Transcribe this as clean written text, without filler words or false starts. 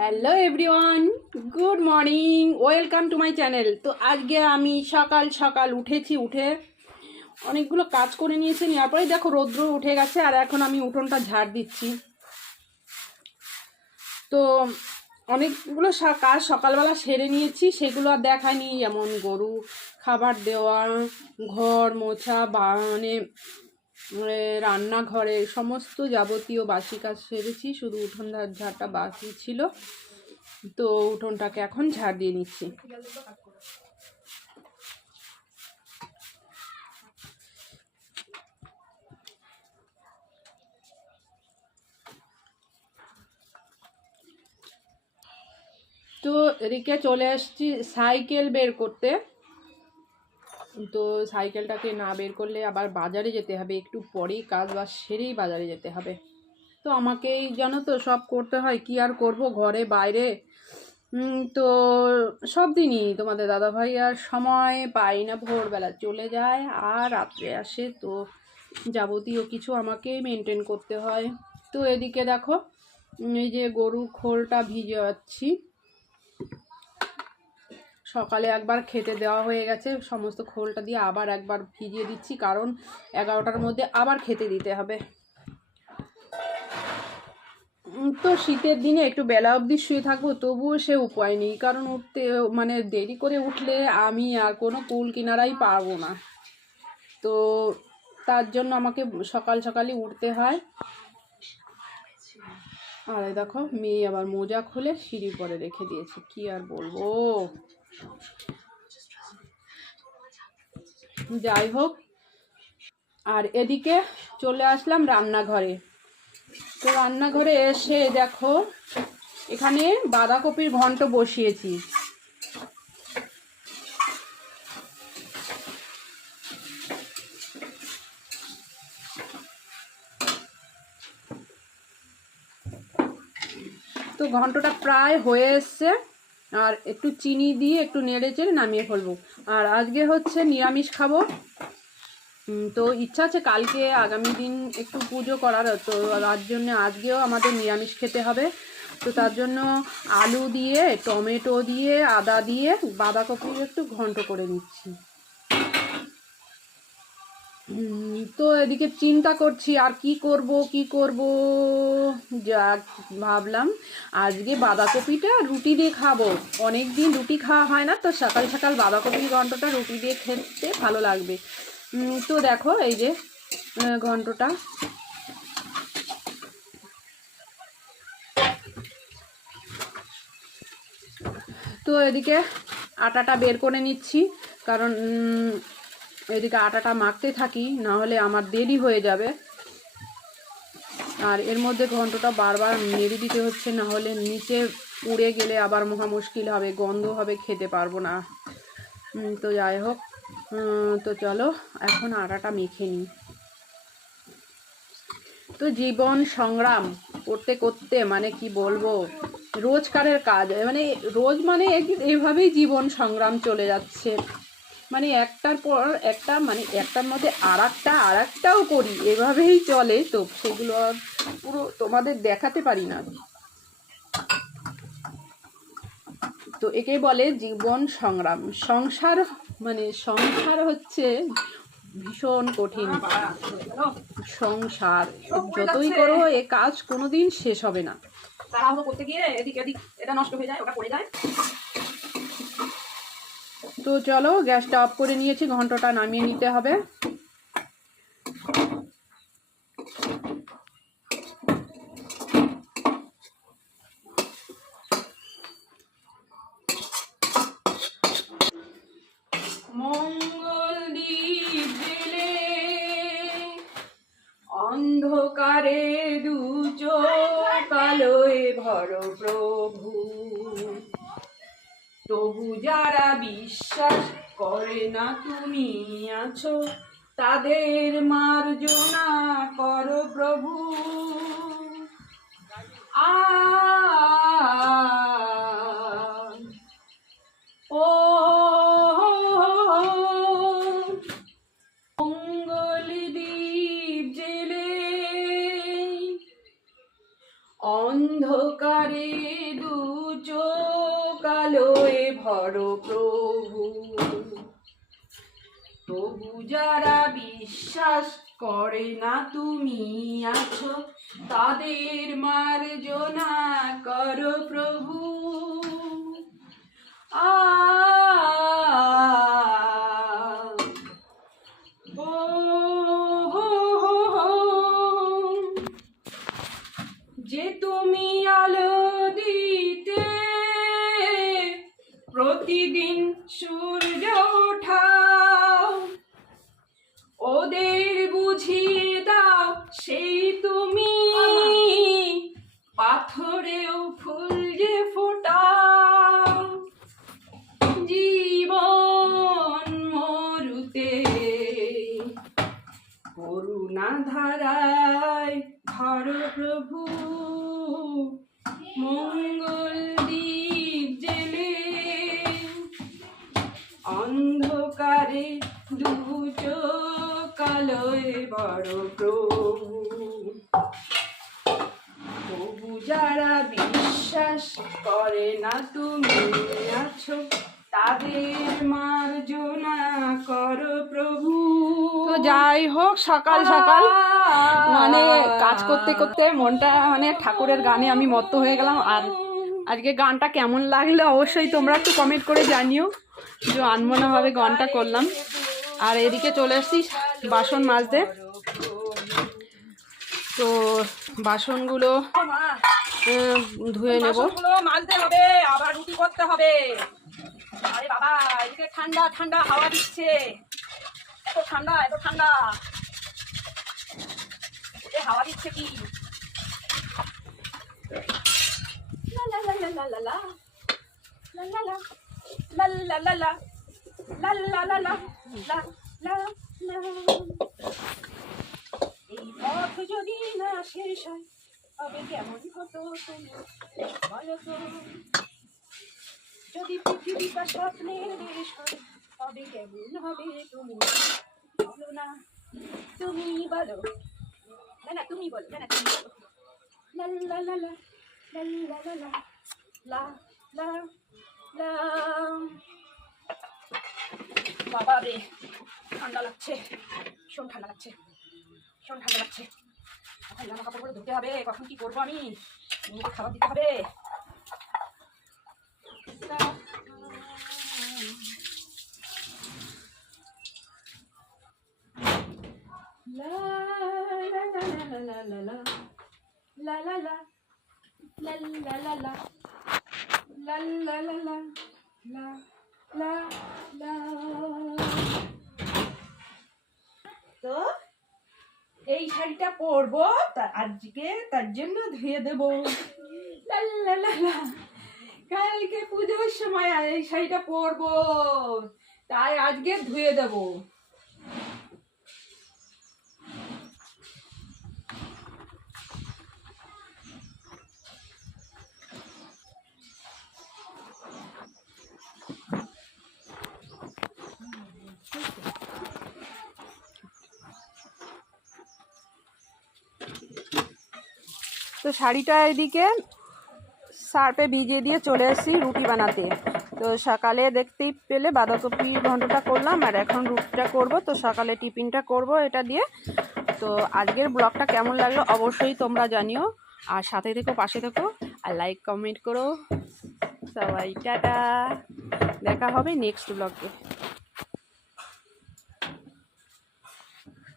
Hello everyone, good morning, welcome to my channel. তো আজকে আমি সকাল সকাল উঠে অনেকগুলো কাজ করে নিয়েছি। নেওয়ার পরে দেখো রৌদ্র উঠে গেছে আর এখন আমি উঠোনটা ঝাড় দিচ্ছি। তো অনেকগুলো কাজ সকালবেলা সেরে নিয়েছি, সেগুলো আর দেখায়নি। যেমন গরু খাবার দেওয়া, ঘর মোছা, মানে রান্নাঘরে সমস্ত যাবতীয় বাসি কাজ সেরেছি, শুধু উঠোন ঝাড়টা বাকি ছিল। তো উঠোনটাকে এখন ঝাড় দিয়ে নিচ্ছি। তো এদিকে চলে আসছি সাইকেল বের করতে। তো সাইকেলটাকে না বের করলে আবার বাজারে যেতে হবে, একটু পরেই কাজ বাজ সেরেই বাজারে যেতে হবে। তো আমাকেই জানো তো সব করতে হয়, কি আর করব, ঘরে বাইরে। তো সব দিনই তোমাদের দাদাভাই আর সময় পাই না, ভোরবেলা চলে যায় আর রাত্রে আসে। তো যাবতীয় কিছু আমাকেই মেনটেন করতে হয়। তো এদিকে দেখো এই যে গরু খোলটা ভিজাচ্ছি। সকালে একবার খেতে দেওয়া হয়ে গেছে, সমস্ত খোলটা দিয়ে আবার একবার ভিজিয়ে দিচ্ছি, কারণ 11টার মধ্যে আবার খেতে দিতে হবে। তো শীতের দিনে একটু বেলা অবধি শুয়ে থাকবো, তবুও সে উপায় নেই, কারণ উঠতে মানে দেরি করে উঠলে আমি আর কোনো কুল কিনারাই পারবো না। তো তার জন্য আমাকে সকাল সকালই উঠতে হয়। আর দেখো মেয়ে আবার মোজা খুলে সিঁড়ি পরে রেখে দিয়েছে, কি আর বলবো। যাই হোক, আর এদিকে চলে আসলাম রান্নাঘরে। তো রান্নাঘরে এসে দেখো এখানে বাঁধাকপির ঘন্ট বসিয়েছি। তো ঘন্টটা প্রায় হয়ে এসছে, আর একটু চিনি দিয়ে একটু নেড়ে চেড়ে নামিয়ে ফেলবো। আর আজকে হচ্ছে নিরামিষ খাবো। তো ইচ্ছা আছে কালকে আগামী দিন একটু পুজো করার, তো তার জন্য আজকেও আমাদের নিরামিষ খেতে হবে। তো তার জন্য আলু দিয়ে, টমেটো দিয়ে, আদা দিয়ে বাঁধাকপির একটু ঘন্ট করে নিচ্ছি। তো এদিকে চিন্তা করছি আর কি করব। যা ভাবলাম আজকে বাঁধাকপিটা রুটি দিয়ে খাবো, অনেক দিন রুটি খাওয়া হয় না, তো সকাল সকাল বাঁধাকপির ঘন্টটা রুটি দিয়ে খেতে ভালো লাগবে। তো দেখো এই যে ঘন্টটা। তো এদিকে আটাটা বের করে নিচ্ছি, কারণ এদিকে আটাটা মাখতে থাকি, না হলে আমার দেরি হয়ে যাবে। আর এর মধ্যে ঘন্টটা বারবার নেড়ে দিতে হচ্ছে, না হলে নিচে পুড়ে গেলে আবার মহা মুশকিল হবে, গন্ধ হবে, খেতে পারবো না। তো যাই হোক, তো চলো এখন আটাটা মেখে নিই। তো জীবন সংগ্রাম করতে করতে মানে কি বলবো, রোজকারের কাজ, মানে রোজ মানে এইভাবেই জীবন সংগ্রাম চলে যাচ্ছে। মানে একটার পর একটা, মানে একটার মধ্যে আর একটাও করি, এভাবেই চলে। তো সেগুলো আর পুরো তোমাদের দেখাতে পারি না। তো একে বলে জীবন সংগ্রাম। সংসার মানে সংসার হচ্ছে ভীষণ কঠিন। সংসার যতই করো এ কাজ কোনোদিন শেষ হবে না। তাড়াহুড়ো করতে গিয়ে এদিক এদিক এটা নষ্ট হয়ে যায়, ওটা পড়ে যায়। তো চলো গ্যাসটা অফ করে নিয়েছি, ঘন্টটা নামিয়ে নিতে হবে। মঙ্গল দ্বীপ জেলে অন্ধকারে দু চোখ আলোয় ভর প্রভু, তবু যারা বিশ্বাস করে না তুমি আছো, তাদের মার্জনা করো প্রভু। ও মঙ্গলদ্বীপ জেলে অন্ধকারে দু ধরো প্রভু। তবু যারা বিশ্বাস করে না তুমি আছো, তাদের মার্জনা করো প্রভু। যে তুমি আলো দিতে প্রতিদিন সূর্য ওঠাও, ওদের বুঝিয়ে দাও সেই তুমি পাথরেও ফুল যে ফোটাও। জীবন মরুতে করুণা ধারায় ধরো প্রভু, মঙ্গল দ্বীপ জেলে অন্ধকারে দু চোখ আলোয় বড় প্রভু। তবু যারা বিশ্বাস করে না তুমি আছো, তাদের মার্জনা করো প্রভু। তো যাই হোক, সকাল সকাল মানে কাজ করতে করতে মনটা মানে ঠাকুরের গানে আমি মত্ত হয়ে গেলাম। আর আজকে গানটা কেমন লাগলো অবশ্যই তোমরা একটু কমেন্ট করে জানিও, যে আনমনাভাবে গানটা করলাম। আর এদিকে চলে এসেছি বাসন মাজতে। তো বাসনগুলো ধুয়ে নেব, মাজতে হবে, আবার রুটি করতে হবে। আরে বাবা, এদিকে ঠান্ডা ঠান্ডা হাওয়া দিচ্ছে, এত ঠান্ডা এত ঠান্ডা, হাওয়া দিচ্ছে কি। এই পথ যদি না শেষ হয় তবে কেমন হতো তুমি বলো তো। যদি পৃথিবীটা স্বপ্নের দেশ হয় তবে কেমন হবে তুমি বলো না। তুমি বলো না, না তুমি বলো, না না তুমি বলো। লা লা লা লা লা লা লা লা লা লা। বাবা রে, ঠান্ডা লাগছে, ভীষণ ঠান্ডা লাগছে, ভীষণ ঠান্ডা লাগছে। এখন জামা কাপড়গুলো ধুতে হবে, কখন কি করবো আমি, নিজেকে খাবার দিতে হবে। La la la la la la la la la la la la la la la la la la la la. তো এই শাড়িটা পরবো আজকে, তার জন্য ধুয়ে দেবো। লা লা লা লা। কালকে পুজোর সময় এই শাড়িটা পরবো, তাই আজকে ধুয়ে দেবো। তো শাড়িটা এদিকে সার্ফে ভিজিয়ে দিয়ে চলে এসেছি রুটি বানাতে। তো সকালে দেখতেই পেলে বাঁধাকপি ঘন্টটা করলাম, আর এখন রুটিটা করব। তো সকালে টিফিনটা করব এটা দিয়ে। তো আজকের ব্লগটা কেমন লাগলো অবশ্যই তোমরা জানিও, আর সাথে থেকো, পাশে থেকো, আর লাইক কমেন্ট করো। সবাই টাটা, দেখা হবে নেক্সট ব্লগে।